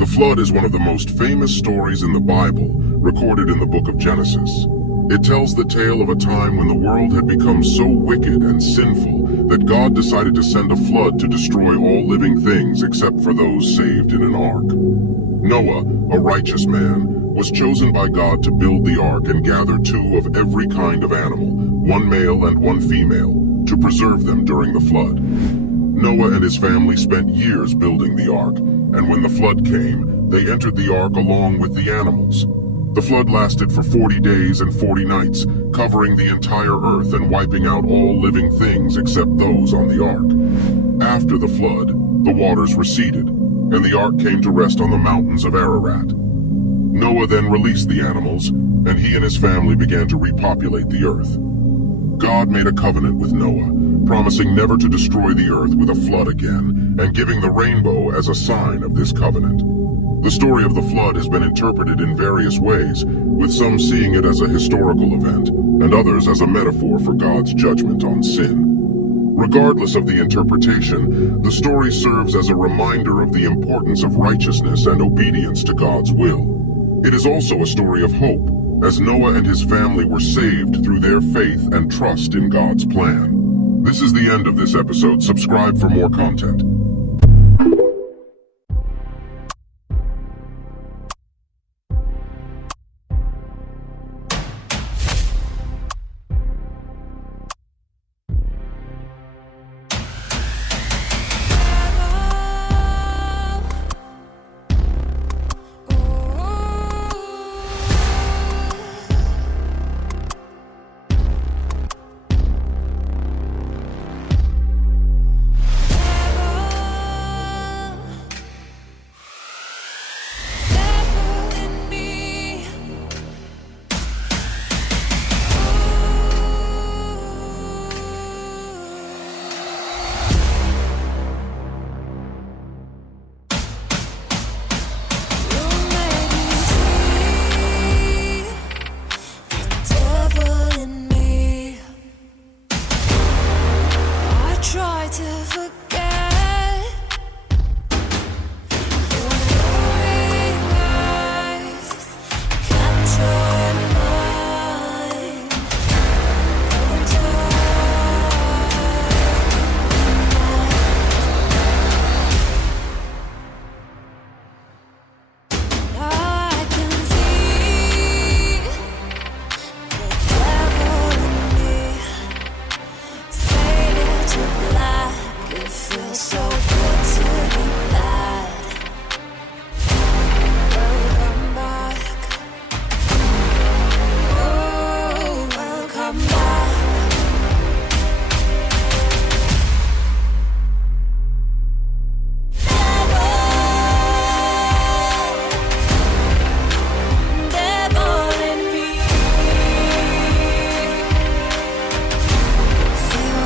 The flood is one of the most famous stories in the Bible, recorded in the book of Genesis. It tells the tale of a time when the world had become so wicked and sinful that God decided to send a flood to destroy all living things except for those saved in an ark. Noah, a righteous man, was chosen by God to build the ark and gather 2 of every kind of animal, 1 male and 1 female, to preserve them during the flood. Noah and his family spent years building the ark, and when the flood came, they entered the ark along with the animals. The flood lasted for 40 days and 40 nights, covering the entire earth and wiping out all living things except those on the ark. After the flood, the waters receded, and the ark came to rest on the mountains of Ararat. Noah then released the animals, and he and his family began to repopulate the earth. God made a covenant with Noah, promising never to destroy the earth with a flood again, and giving the rainbow as a sign of this covenant. The story of the flood has been interpreted in various ways, with some seeing it as a historical event, and others as a metaphor for God's judgment on sin. Regardless of the interpretation, the story serves as a reminder of the importance of righteousness and obedience to God's will. It is also a story of hope, as Noah and his family were saved through their faith and trust in God's plan. This is the end of this episode. Subscribe for more content.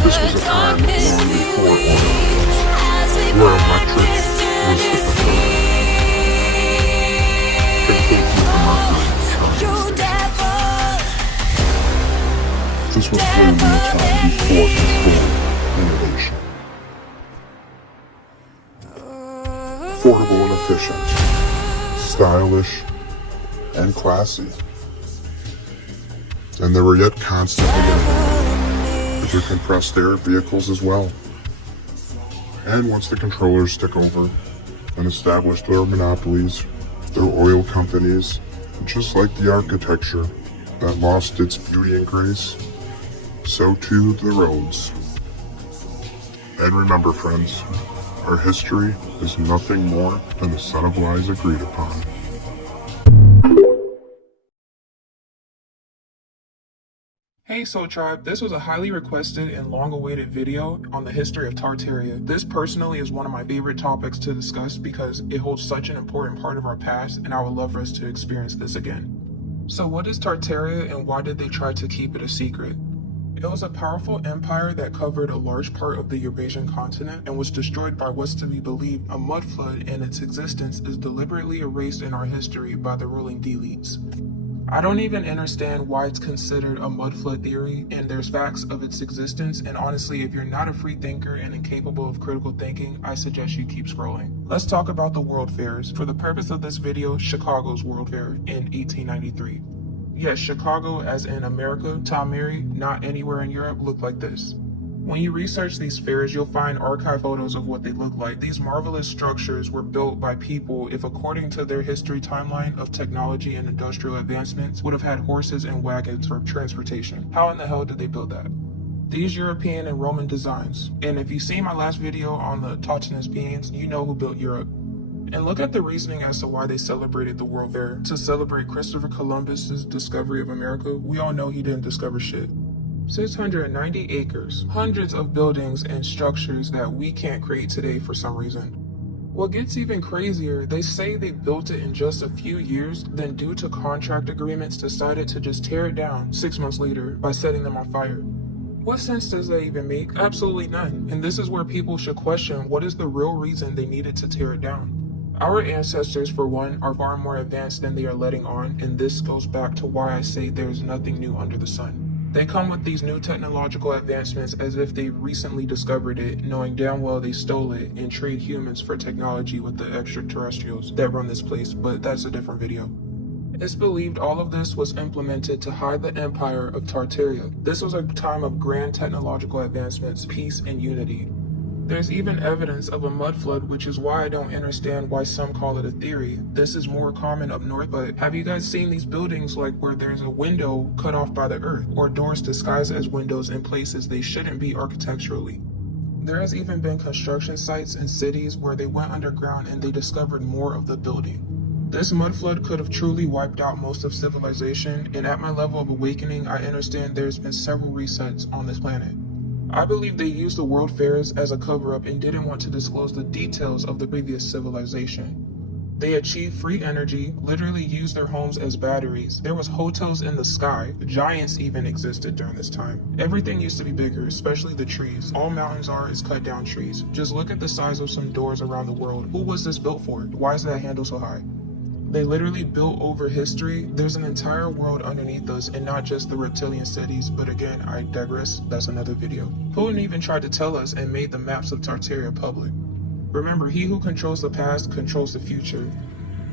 This was a time long before oil, where electric was the preferred. This was clearly a time before controlled innovation. Affordable and efficient, stylish and classy. And they were yet constantly innovating with your compressed air vehicles as well. And once the controllers took over and established their monopolies, their oil companies, just like the architecture that lost its beauty and grace, so too the roads. And remember, friends, our history is nothing more than a set of lies agreed upon. Hey Soul Tribe, this was a highly requested and long-awaited video on the history of Tartaria. This personally is one of my favorite topics to discuss because it holds such an important part of our past, and I would love for us to experience this again. So what is Tartaria and why did they try to keep it a secret? It was a powerful empire that covered a large part of the Eurasian continent and was destroyed by what's to be believed a mud flood, and its existence is deliberately erased in our history by the ruling elites. I don't even understand why it's considered a mud flood theory, and there's facts of its existence, and honestly, if you're not a free thinker and incapable of critical thinking, I suggest you keep scrolling. Let's talk about the World Fairs. For the purpose of this video, Chicago's World Fair in 1893. Yes, Chicago as in America, Tom Mary, not anywhere in Europe, looked like this. When you research these fairs, you'll find archive photos of what they look like. These marvelous structures were built by people if, according to their history timeline of technology and industrial advancements, would have had horses and wagons for transportation. How in the hell did they build that? These European and Roman designs. And if you see my last video on the Tautinus beings, you know who built Europe. And look at the reasoning as to why they celebrated the World Fair. To celebrate Christopher Columbus's discovery of America. We all know he didn't discover shit. 690 acres, hundreds of buildings and structures that we can't create today for some reason. What gets even crazier, they say they built it in just a few years, then due to contract agreements decided to just tear it down 6 months later by setting them on fire. What sense does that even make? Absolutely none. And this is where people should question what is the real reason they needed to tear it down. Our ancestors, for one, are far more advanced than they are letting on, and this goes back to why I say there's nothing new under the sun. They come with these new technological advancements as if they recently discovered it, knowing damn well they stole it and trade humans for technology with the extraterrestrials that run this place, but that's a different video. It's believed all of this was implemented to hide the empire of Tartaria. This was a time of grand technological advancements, peace, and unity. There's even evidence of a mud flood, which is why I don't understand why some call it a theory. This is more common up north, but have you guys seen these buildings like where there's a window cut off by the earth, or doors disguised as windows in places they shouldn't be architecturally? There has even been construction sites in cities where they went underground and they discovered more of the building. This mud flood could have truly wiped out most of civilization, and at my level of awakening, I understand there's been several resets on this planet. I believe they used the World Fairs as a cover-up and didn't want to disclose the details of the previous civilization. They achieved free energy, literally used their homes as batteries. There was hotels in the sky. Giants even existed during this time. Everything used to be bigger, especially the trees. All mountains are is cut down trees. Just look at the size of some doors around the world. Who was this built for? Why is that handle so high? They literally built over history. There's an entire world underneath us, and not just the reptilian cities, but again, I digress, that's another video. Putin even tried to tell us and made the maps of Tartaria public. Remember, he who controls the past controls the future.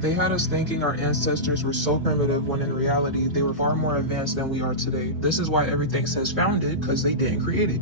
They had us thinking our ancestors were so primitive when in reality, they were far more advanced than we are today. This is why everything says founded, because they didn't create it.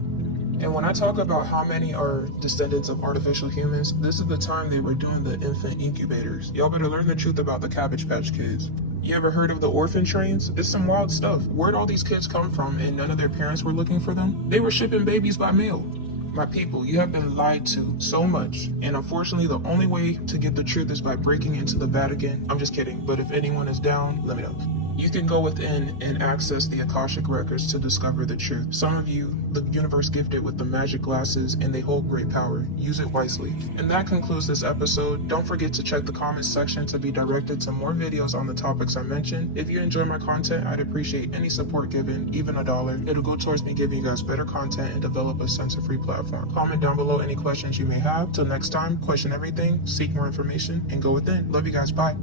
And when I talk about how many are descendants of artificial humans, this is the time they were doing the infant incubators. Y'all better learn the truth about the Cabbage Patch Kids. You ever heard of the orphan trains? It's some wild stuff. Where'd all these kids come from and none of their parents were looking for them? They were shipping babies by mail. My people, you have been lied to so much. And unfortunately, the only way to get the truth is by breaking into the Vatican. I'm just kidding, but if anyone is down, let me know. You can go within and access the Akashic records to discover the truth. Some of you, the universe gifted with the magic glasses, and they hold great power. Use it wisely. And that concludes this episode. Don't forget to check the comments section to be directed to more videos on the topics I mentioned. If you enjoy my content, I'd appreciate any support given, even $1. It'll go towards me giving you guys better content and develop a sense-free platform. Comment down below any questions you may have. Till next time, question everything, seek more information, and go within. Love you guys. Bye.